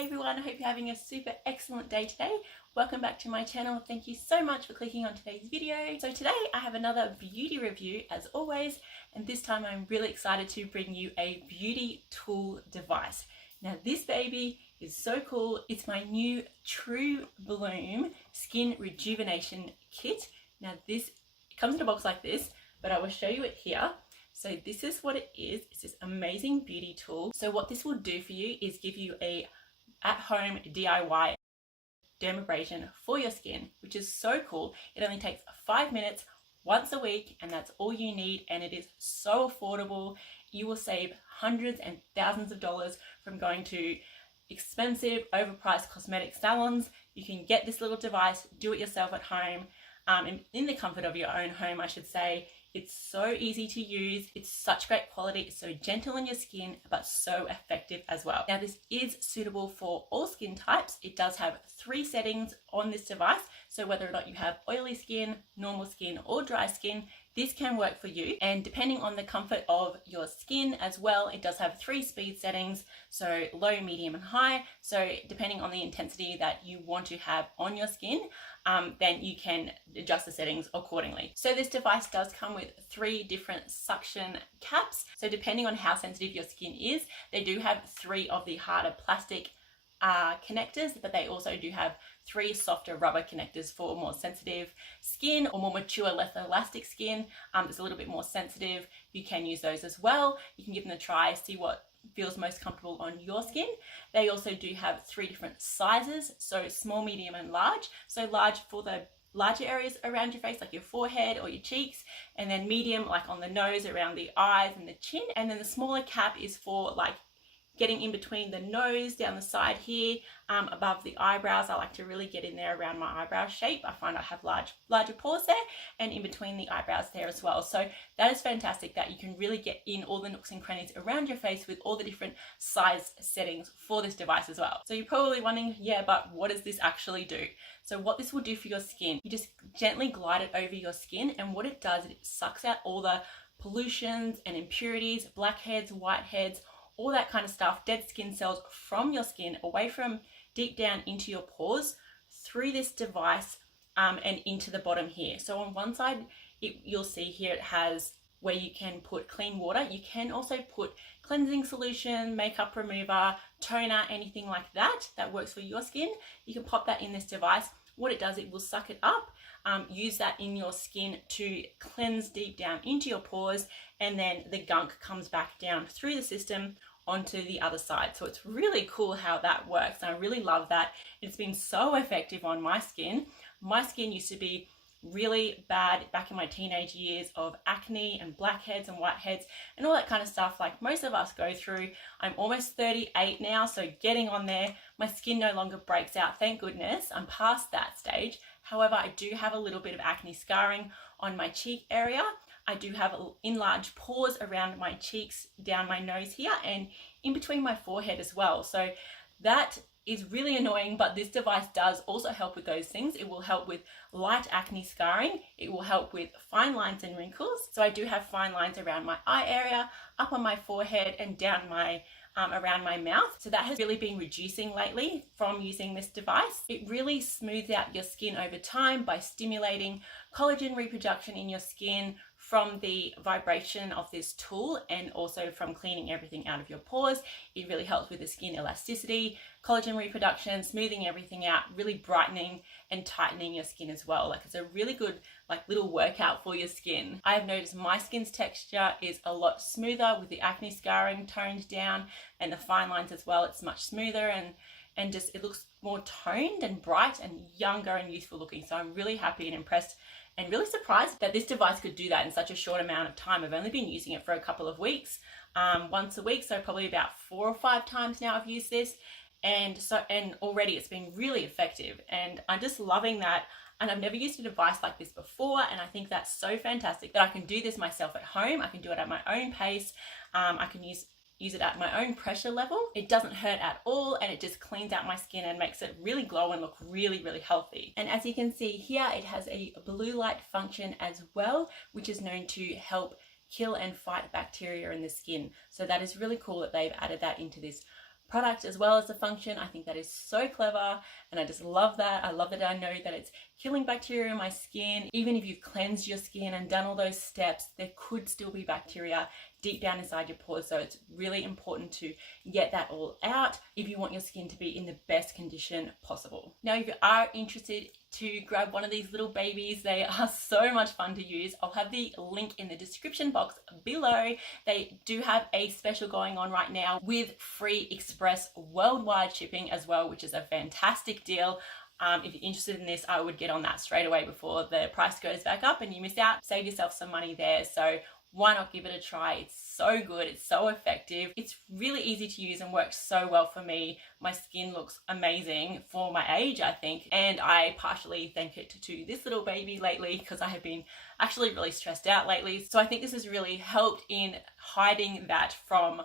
Hey everyone, I hope you're having a super excellent day today. Welcome back to my channel. Thank you so much for clicking on today's video. So today I have another beauty review as always, and this time I'm really excited to bring you a beauty tool device. Now this baby is so cool. It's my new True Bloom Skin Rejuvenation Kit. Now it comes in a box like this, but I will show you it here. So this is what it is. It's this amazing beauty tool. So what this will do for you is give you a at-home DIY dermabrasion for your skin, which is so cool. It only takes 5 minutes once a week, and that's all you need, and it is so affordable. You will save hundreds and thousands of dollars from going to expensive, overpriced cosmetic salons. You can get this little device, do it yourself at home, in the comfort of your own home, I should say. It's so easy to use. It's such great quality. It's so gentle on your skin, but so effective as well. Now this is suitable for all skin types. It does have 3 settings on this device. So whether or not you have oily skin, normal skin, or dry skin, this can work for you. And depending on the comfort of your skin as well, it does have 3 speed settings. So low, medium, and high. So depending on the intensity that you want to have on your skin, then you can adjust the settings accordingly. So this device does come with 3 different suction caps. So depending on how sensitive your skin is, they do have 3 of the harder plastic connectors, but they also do have 3 softer rubber connectors for more sensitive skin or more mature, less elastic skin that's a little bit more sensitive. You can use those as well. You can give them a try, see what feels most comfortable on your skin. They also do have 3 different sizes, so small, medium, and large. So large for the larger areas around your face, like your forehead or your cheeks, and then medium like on the nose, around the eyes and the chin, and then the smaller cap is for like getting in between the nose, down the side here, above the eyebrows. I like to really get in there around my eyebrow shape. I find I have larger pores there, and in between the eyebrows there as well. So that is fantastic that you can really get in all the nooks and crannies around your face with all the different size settings for this device as well. So you're probably wondering, yeah, but what does this actually do? So what this will do for your skin, you just gently glide it over your skin, and what it does, it sucks out all the pollutions and impurities, blackheads, whiteheads, all that kind of stuff, dead skin cells from your skin, away from deep down into your pores through this device and into the bottom here. So on one side, you'll see here it has where you can put clean water. You can also put cleansing solution, makeup remover, toner, anything like that that works for your skin. You can pop that in this device. What it does, it will suck it up, use that in your skin to cleanse deep down into your pores, and then the gunk comes back down through the system onto the other side. So it's really cool how that works, and I really love that. It's been so effective on my skin. My skin used to be really bad back in my teenage years of acne and blackheads and whiteheads and all that kind of stuff like most of us go through. I'm almost 38 now, so getting on there. My skin no longer breaks out, thank goodness. I'm past that stage. However, I do have a little bit of acne scarring on my cheek area. I do have enlarged pores around my cheeks, down my nose here, and in between my forehead as well. So that is really annoying, but this device does also help with those things. It will help with light acne scarring. It will help with fine lines and wrinkles. So I do have fine lines around my eye area, up on my forehead, and down my around my mouth. So that has really been reducing lately from using this device. It really smooths out your skin over time by stimulating collagen reproduction in your skin from the vibration of this tool, and also from cleaning everything out of your pores. It really helps with the skin elasticity, collagen reproduction, smoothing everything out, really brightening and tightening your skin as well. Like, it's a really good like little workout for your skin. I have noticed my skin's texture is a lot smoother with the acne scarring toned down, and the fine lines as well. It's much smoother, and just it looks more toned and bright and younger and youthful looking. So I'm really happy and impressed and really surprised that this device could do that in such a short amount of time. I've only been using it for a couple of weeks, once a week, so probably about 4 or 5 times now I've used this, and already it's been really effective, and I'm just loving that. And I've never used a device like this before, and I think that's so fantastic that I can do this myself at home. I can do it at my own pace. I can use it at my own pressure level. It doesn't hurt at all, and it just cleans out my skin and makes it really glow and look really, really healthy. And as you can see here, it has a blue light function as well, which is known to help kill and fight bacteria in the skin. So that is really cool that they've added that into this product as well as the function. I think that is so clever, and I just love that. I love that I know that it's killing bacteria in my skin. Even if you've cleansed your skin and done all those steps, there could still be bacteria deep down inside your pores, so it's really important to get that all out if you want your skin to be in the best condition possible. Now, if you are interested to grab one of these little babies, they are so much fun to use. I'll have the link in the description box below. They do have a special going on right now with free express worldwide shipping as well, which is a fantastic deal. If you're interested in this, I would get on that straight away before the price goes back up and you miss out. Save yourself some money there. So why not give it a try? It's so good, it's so effective, it's really easy to use and works so well for me. My skin looks amazing for my age, I think, and I partially thank it to this little baby lately because I have been actually really stressed out lately. So I think this has really helped in hiding that from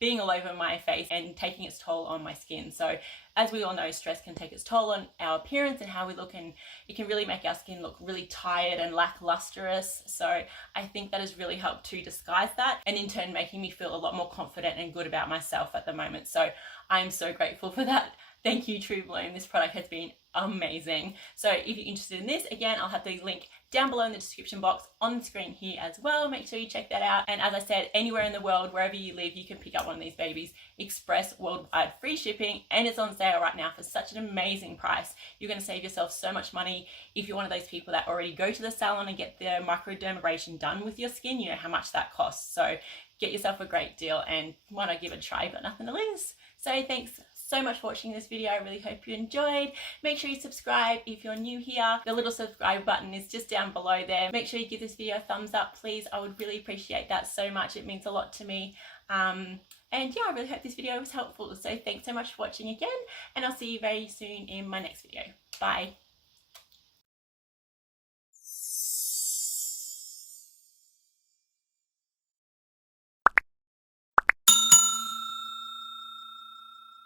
being all over my face and taking its toll on my skin. So as we all know, stress can take its toll on our appearance and how we look, and it can really make our skin look really tired and lacklustrous. So I think that has really helped to disguise that, and in turn making me feel a lot more confident and good about myself at the moment. So I'm so grateful for that. Thank you, True Bloom. This product has been amazing. So if you're interested in this, again, I'll have the link down below in the description box on the screen here as well. Make sure you check that out. And as I said, anywhere in the world, wherever you live, you can pick up one of these babies. Express worldwide free shipping, and it's on sale right now for such an amazing price. You're going to save yourself so much money. If you're one of those people that already go to the salon and get their microdermabrasion done with your skin, you know how much that costs. So get yourself a great deal, and why not give it a try? You've got nothing to lose. So thanks so much for watching this video. I really hope you enjoyed. Make sure you subscribe if you're new here. The little subscribe button is just down below there. Make sure you give this video a thumbs up, please. I would really appreciate that so much. It means a lot to me. And yeah, I really hope this video was helpful. So thanks so much for watching again, and I'll see you very soon in my next video. Bye.